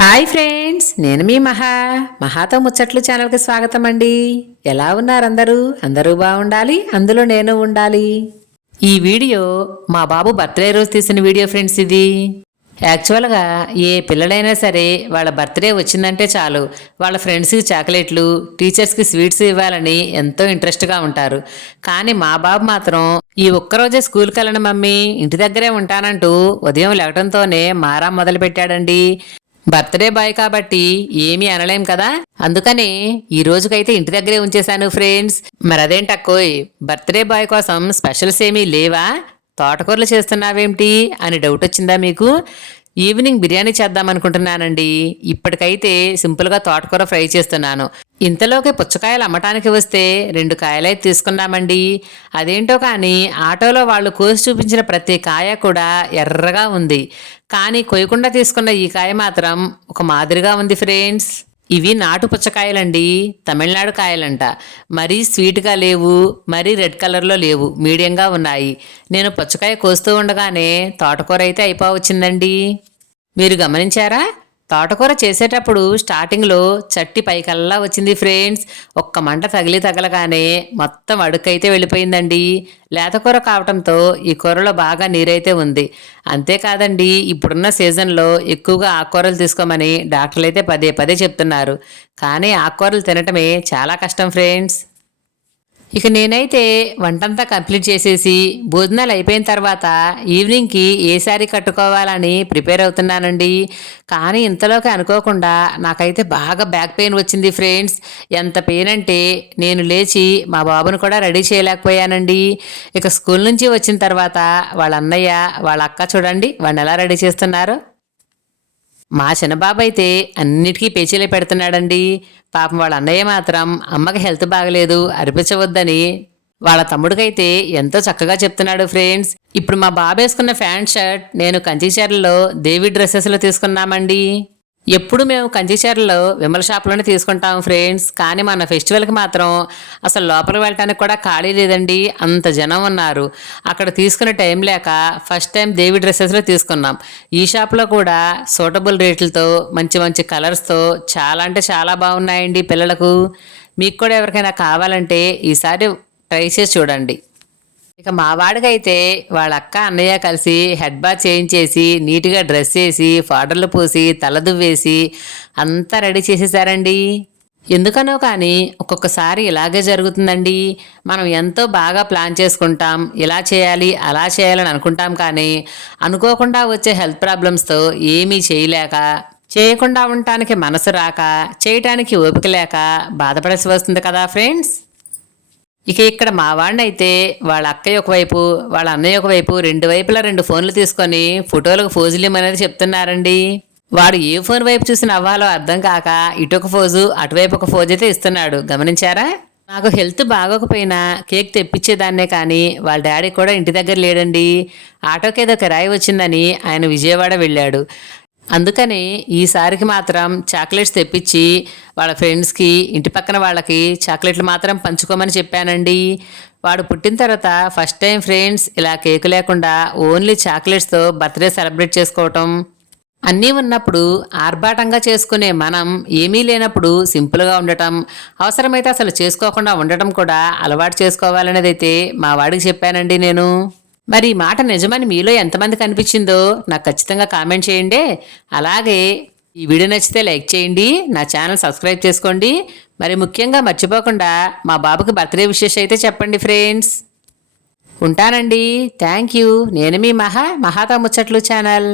Hi friends నేను మీ మహా. మహాతో ముచ్చట్లు ఛానల్కి స్వాగతం అండి. ఎలా ఉన్నారు అందరూ? అందరూ బాగుండాలి? అందులో నేను ఉండాలి. ఈ వీడియో మా బాబు బర్త్డే రోజు తీసిన వీడియో ఫ్రెండ్స్ ఇది. యాక్చువల్గా ఏ పిల్లలైనా సరే వాళ్ళ బర్త్డే వచ్చిందంటే చాలు. వాళ్ళ ఫ్రెండ్స్కి చాక్లెట్లు టీచర్స్కి స్వీట్స్ ఇవ్వాలని ఎంతో ఇంట్రెస్ట్గా ఉంటారు. కానీ మా బాబు మాత్రం ఈ ఒక్కరోజే స్కూల్కి వెళ్ళను మమ్మీ ఇంటి దగ్గరే ఉంటానంటూ ఉదయం లేవటంతోనే మారా మొదలు పెట్టాడండి బర్త్డే బాయ్ కాబట్టి ఏమీ అనలేం కదా? అందుకనే ఈ రోజుకైతే ఇంటి దగ్గరే ఉంచేశాను ఫ్రెండ్స్. మరి బర్త్డే బాయ్ కోసం స్పెషల్స్ ఏమీ లేవా? తోటకూరలు చేస్తున్నావేమిటి అని డౌట్ వచ్చిందా మీకు? ఈవినింగ్ బిర్యానీ చేద్దాం అనుకుంటున్నానండి. ఇప్పటికైతే సింపుల్గా తోటకూర ఫ్రై చేస్తున్నాను. ఇంతలోకి పుచ్చకాయలు అమ్మటానికి వస్తే రెండు కాయలైతే తీసుకున్నామండి అదేంటో కానీ ఆటోలో వాళ్ళు కోసి చూపించిన ప్రతి కాయ కూడా ఎర్రగా ఉంది. కానీ కొయ్యకుండా తీసుకున్న ఈ కాయ మాత్రం ఒక మాదిరిగా ఉంది ఫ్రెండ్స్. ఇవి నాటు పుచ్చకాయలండి. తమిళనాడు కాయలంట. మరీ స్వీట్గా లేవు మరీ రెడ్ కలర్లో లేవు మీడియంగా ఉన్నాయి. నేను పుచ్చకాయ కోస్తూ ఉండగానే తోటకూర అయితే అయిపోవచ్చిందండి. మీరు గమనించారా? తోటకూర చేసేటప్పుడు స్టార్టింగ్లో చట్టి పైకల్లా వచ్చింది ఫ్రెండ్స్ ఒక్క మంట తగిలి తగలగానే మొత్తం అడుకైతే వెళ్ళిపోయిందండి. లేతకూర కావటంతో ఈ కూరలో బాగా నీరైతే ఉంది. అంతేకాదండి ఇప్పుడున్న సీజన్లో ఎక్కువగా ఆకుకూరలు తీసుకోమని డాక్టర్లు అయితే పదే పదే చెప్తున్నారు. కానీ ఆకుకూరలు తినటమే చాలా కష్టం ఫ్రెండ్స్ ఇక నేనైతే వంటంతా కంప్లీట్ చేసేసి భోజనాలు అయిపోయిన తర్వాత ఈవినింగ్కి ఏ శారీ కట్టుకోవాలని ప్రిపేర్ అవుతున్నానండి. కానీ ఇంతలోకి అనుకోకుండా నాకైతే బాగా బ్యాక్ పెయిన్ వచ్చింది ఫ్రెండ్స్. ఎంత పెయిన్ అంటే నేను లేచి మా బాబును కూడా రెడీ చేయలేకపోయానండి. ఇక స్కూల్ నుంచి వచ్చిన తర్వాత వాళ్ళ అన్నయ్య వాళ్ళ అక్క చూడండి వాళ్ళని ఎలా రెడీ చేస్తున్నారు? మా చిన్నబాబు అయితే అన్నిటికీ పేచీలే పెడుతున్నాడండి. పాపం వాళ్ళ అన్నయ్య మాత్రం అమ్మకి హెల్త్ బాగలేదు అరిపించవద్దని వాళ్ళ తమ్ముడికైతే ఎంతో చక్కగా చెప్తున్నాడు ఫ్రెండ్స్. ఇప్పుడు మా బాబు వేసుకున్న ప్యాంట్ షర్ట్ నేను కంచిచీరలో దేవి డ్రెస్సెస్లో తీసుకున్నామండి. ఎప్పుడు మేము కంచిచీరలో విమల షాప్లోనే తీసుకుంటాం ఫ్రెండ్స్. కానీ మన ఫెస్టివల్కి మాత్రం అసలు లోపలికి వెళ్ళటానికి కూడా ఖాళీ లేదండి. అంత జనం ఉన్నారు. అక్కడ తీసుకునే టైం లేక ఫస్ట్ టైం దేవి డ్రెస్సెస్లో తీసుకున్నాం. ఈ షాప్లో కూడా సూటబుల్ రేట్లతో మంచి మంచి కలర్స్తో చాలా అంటే చాలా బాగున్నాయండి పిల్లలకు. మీకు కూడా ఎవరికైనా కావాలంటే ఈసారి ట్రై చేసి చూడండి. ఇక మా వాడికైతే వాళ్ళ అక్క అన్నయ్య కలిసి హెడ్ బాత్ చేయించేసి నీట్గా డ్రెస్ వేసి పౌడర్లు పూసి తల దువ్వేసి అంతా రెడీ చేసేసారండి. ఎందుకనో కానీ ఒక్కొక్కసారి ఇలాగే జరుగుతుందండి. మనం ఎంతో బాగా ప్లాన్ చేసుకుంటాం ఇలా చేయాలి అలా చేయాలని అనుకుంటాం కానీ అనుకోకుండా వచ్చే హెల్త్ ప్రాబ్లమ్స్తో ఏమీ చేయలేక చేయకుండా ఉండటానికి మనసు రాక చేయటానికి ఓపిక లేక బాధపడాల్సి వస్తుంది కదా ఫ్రెండ్స్. ఇక ఇక్కడ మా వాడినైతే అయితే వాళ్ళ అక్కయ్య ఒకవైపు వాళ్ళ అన్నయ్య ఒకవైపు రెండు వైపులా రెండు ఫోన్లు తీసుకొని ఫోటోలకు ఫోజులు ఇమ్మనేది చెప్తున్నారండి. వాడు ఏ ఫోన్ వైపు చూసి నవ్వాలో అర్థం కాక ఇటొక ఫోజు అటువైపు ఒక ఫోజు అయితే ఇస్తున్నాడు. గమనించారా? నాకు హెల్త్ బాగోకపోయినా కేక్ తెప్పించేదాన్నే కానీ వాళ్ళ డాడీ కూడా ఇంటి దగ్గర లేడండి. ఆటోకి ఏదో కిరాయి వచ్చిందని ఆయన విజయవాడ వెళ్ళాడు. అందుకని ఈసారికి మాత్రం చాక్లెట్స్ తెప్పించి వాళ్ళ ఫ్రెండ్స్కి ఇంటి పక్కన వాళ్ళకి చాక్లెట్లు మాత్రం పంచుకోమని చెప్పానండి. వాడు పుట్టిన తర్వాత ఫస్ట్ టైం ఫ్రెండ్స్ ఇలా కేకు లేకుండా ఓన్లీ చాక్లెట్స్తో బర్త్డే సెలబ్రేట్ చేసుకోవటం. అన్నీ ఉన్నప్పుడు ఆర్భాటంగా చేసుకునే మనం ఏమీ లేనప్పుడు సింపుల్గా ఉండటం అవసరమైతే అసలు చేసుకోకుండా ఉండటం కూడా అలవాటు చేసుకోవాలనేది అయితే మా వాడికి చెప్పానండి నేను. మరి ఈ మాట నిజమని మీలో ఎంతమంది కనిపించిందో నాకు ఖచ్చితంగా కామెంట్ చేయండి. అలాగే ఈ వీడియో నచ్చితే లైక్ చేయండి నా ఛానల్ సబ్స్క్రైబ్ చేసుకోండి. మరి ముఖ్యంగా మర్చిపోకుండా మా బాబుకి బర్త్డే విషెస్ అయితే చెప్పండి ఫ్రెండ్స్. ఉంటానండి. Thank you. నేను మీ మహా మహాతా ముచ్చట్లు ఛానల్.